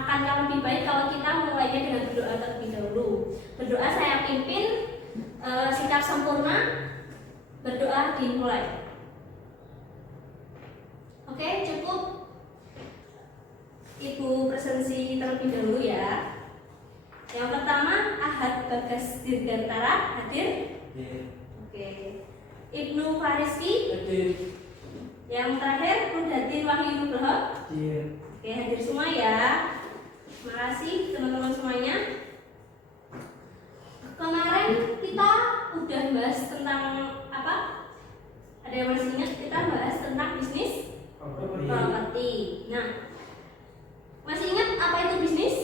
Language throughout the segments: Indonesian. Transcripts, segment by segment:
akankah lebih baik kalau kita mulainya dengan berdoa terlebih dahulu. Berdoa saya pimpin, sikap sempurna, berdoa dimulai. Oke, cukup. Ibu presensi terlebih dahulu ya. Yang pertama Ahad Bagas Dirgantara hadir. Oke. Ibnu Fariski hadir. Yang terakhir Rudatin Wahyu Nugroho hadir. Oke, hadir semua ya. Terima kasih teman-teman semuanya. Kemarin kita udah bahas tentang apa? Ada yang masih ingat kita bahas tentang bisnis properti. Nah, masih ingat apa itu bisnis?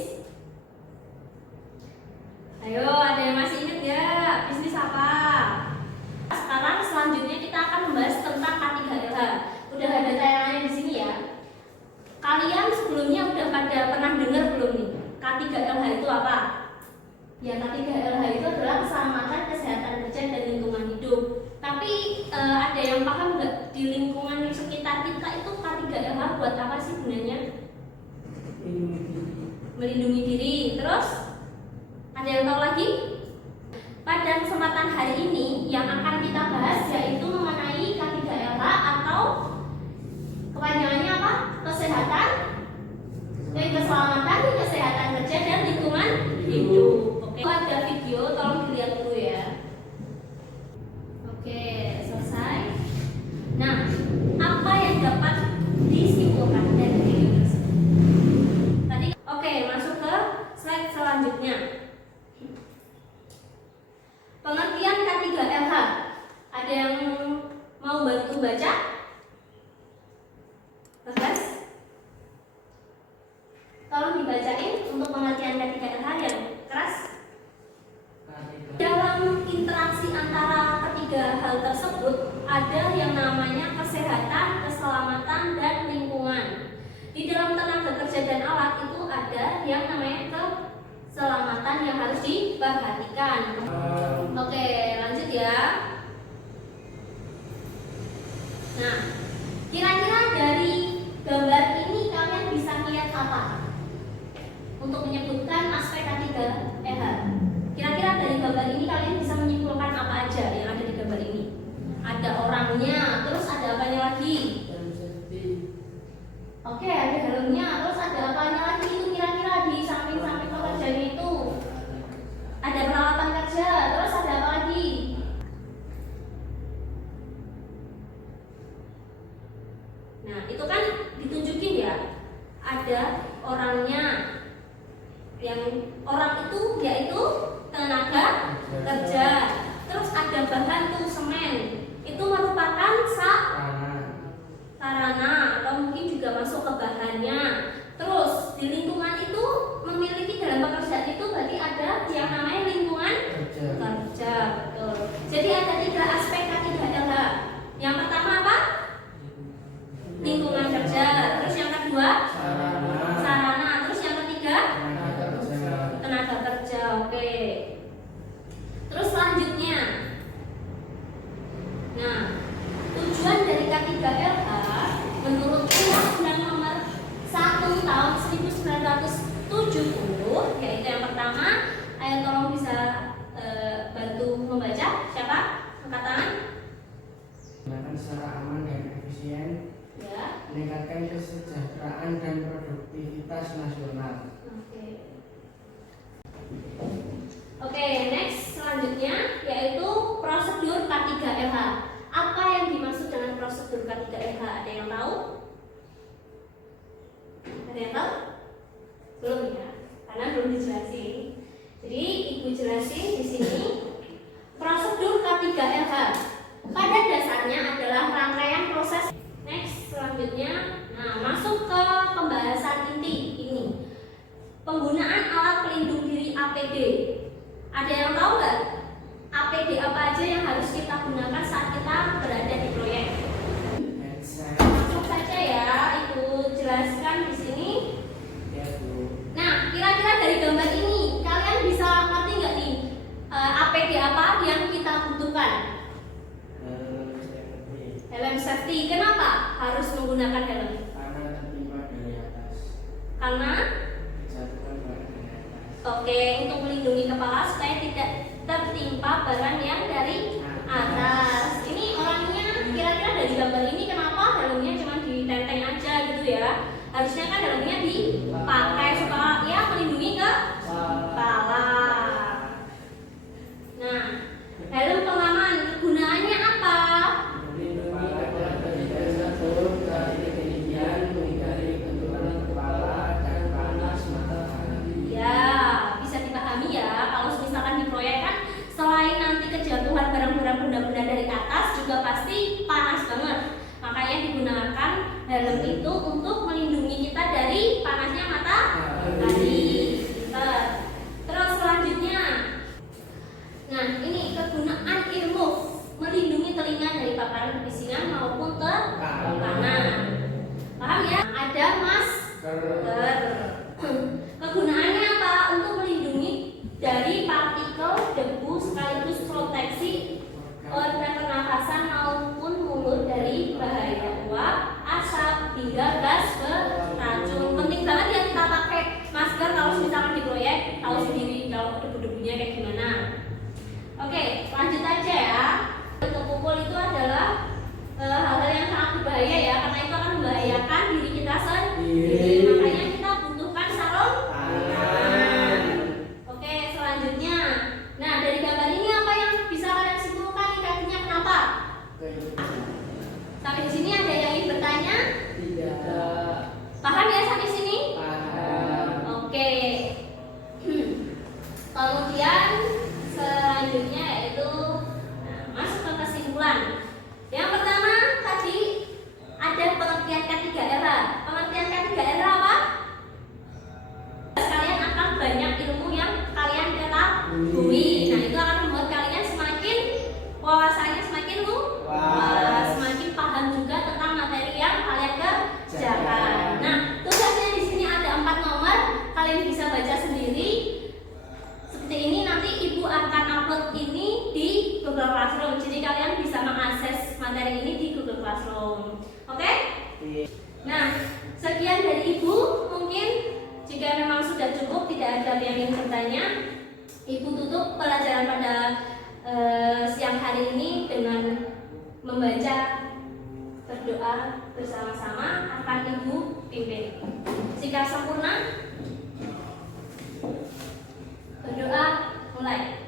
Ayo, ada yang masih ingat ya? Bisnis apa? Sekarang selanjutnya kita akan membahas tentang K3LH. Udah ada tayangannya di sini ya. Kalian sebelumnya udah pada pernah dengar belum nih? K3LH itu apa? Ya, K3LH itu adalah keselamatan, kesehatan kerja, dan lingkungan hidup. Tapi ada yang paham nggak di lingkungan sekitar kita itu K3LH buat apa sih gunanya? Melindungi diri. Terus ada yang tahu lagi? Pada kesempatan hari ini yang akan kita bahas yaitu mengenai K3LH atau kepanjangannya apa? Kesehatan, keselamatan, kesehatan kerja, dan lingkungan hidup. Oke, ada video, tolong dilihat dulu ya. Oke, selesai. Nah, apa yang dapat disimpulkan dari video tersebut? Tadi, oke, masuk ke slide selanjutnya. Pengertian K3LH. Ada yang mau bantu baca? Bagas? Tolong dibacain untuk pengertian K3LH yang keras. Dalam interaksi antara ketiga hal tersebut ada yang namanya kesehatan, keselamatan, dan lingkungan. Di dalam tenaga kerja dan alat itu ada yang namanya keselamatan yang harus diperhatikan. Oke, lanjut ya. Nah, kira-kira dari gambar ini kalian bisa lihat apa? Untuk menyebutkan aspek K3LH. Kira-kira dari gambar ini kalian bisa menyimpulkan apa aja yang ada di gambar ini? Ada orangnya, terus ada apanya lagi? Oke, ada helmnya, terus ada apanya lagi itu kira-kira di samping-samping pekerjaan itu? Ada peralatan kerja, terus ada apa lagi? Nah, itu kan ditunjukin ya. Ada orangnya. Yang orang itu yaitu tenaga kerja. Terus ada bahan tuh semen. Itu merupakan sarana atau mungkin juga masuk ke bahannya. Terus di lingkungan itu memiliki dalam pekerjaan itu berarti ada yang namanya lingkungan kerja. Betul. Jadi ada 3 aspek K3LH. Yang pertama apa? Lingkungan kerja. Terus yang kedua? Sarana. Terus yang ketiga? Tenaga kerja. Oke. Terus selanjutnya, nah, tujuan dari K3LH menurut Undang-Undang Nomor 1 Tahun 1970, yaitu yang pertama, ayo tolong bisa bantu membaca. Siapa? Angkat tangan. Gunakan secara aman dan efisien. Ya. Meningkatkan kesejahteraan dan produktivitas nasional. Oke, next selanjutnya yaitu prosedur K3LH. Apa yang dimaksud dengan prosedur K3LH? Ada yang tahu? Ada yang tahu? Belum ya, karena belum dijelasin. Jadi ibu jelasin di sini. Prosedur K3LH pada dasarnya adalah rangkaian proses. Next selanjutnya, nah masuk ke pembahasan inti ini. Penggunaan alat pelindung diri APD. Ada yang tahu nggak? APD apa aja yang harus kita gunakan saat kita berada di proyek? Langsung saja ya, ibu jelaskan di sini. Nah, kira-kira dari gambar ini kalian bisa ngerti nggak nih APD apa yang kita butuhkan? Helm safety. Kenapa harus menggunakan helm? Karena tertimpa dari atas. Karena Oke, untuk melindungi kepala supaya tidak tertimpa barang yang dari atas. Ini orangnya kira-kira dari gambar ini kenapa helmnya cuma ditenteng aja gitu ya? Harusnya kan helmnya dipakai supaya ya melindungi kepala. Nah, helm pengaman kegunaannya apa? Melindungi kepala dari jatuh, dari ketinggian, menghindari benturan kepala dan panas matahari. Ya, bisa dipahami ya. Kalau misalkan di proyek kan selain nanti kejatuhan barang-barang benda-benda dari atas juga pasti panas banget. Makanya digunakan helm itu untuk melindungi kita dari panasnya matahari. Terus selanjutnya, nah ini kegunaan ilmu melindungi telinga dari paparan kebisingan maupun tekanan. Paham ya? Ada masker. Kegunaannya apa? Untuk melindungi dari partikel debu sekaligus proteksi organ pernapasan maupun mulut dari bahaya uap, asap, hingga gas beracun. Penting banget ya kita pakai masker kalau misalkan di proyek, tahu sendiri kalau debu-debunya kayak gimana. Oke, lanjut aja ya. Untuk pukul itu adalah hal-hal yang sangat berbahaya ya, karena itu akan membahayakan diri kita sendiri. Makanya kita butuhkan sarung tangan. Oke, selanjutnya. Nah, dari gambar ini apa yang bisa kalian simpulkan nih kakinya kenapa? Sampai di sini ada yang ingin bertanya? Tidak. Paham ya sampai sini? Paham. Oke. Kemudian selanjutnya yaitu masuk ke kesimpulan. Yang pertama tadi ada pengertian K3R. Pengertian K3R apa? Kalian akan banyak ilmu yang kalian ketahui. Nah, itu akan membuat kalian semakin wawasannya semakin luas, semakin paham juga tentang materi yang kalian kerjakan. Nah, tugasnya di sini ada 4 nomor. Kalian bisa baca sendiri. Seperti ini nanti ibu akan upload ini di Google Classroom. Jadi kalian bisa mengakses materi ini di Google Classroom. Oke? Nah, sekian dari ibu. Mungkin jika memang sudah cukup, tidak ada yang ingin bertanya, ibu tutup pelajaran pada siang hari ini dengan membaca berdoa bersama-sama akan ibu pimpin. Jika sempurna, berdoa mulai.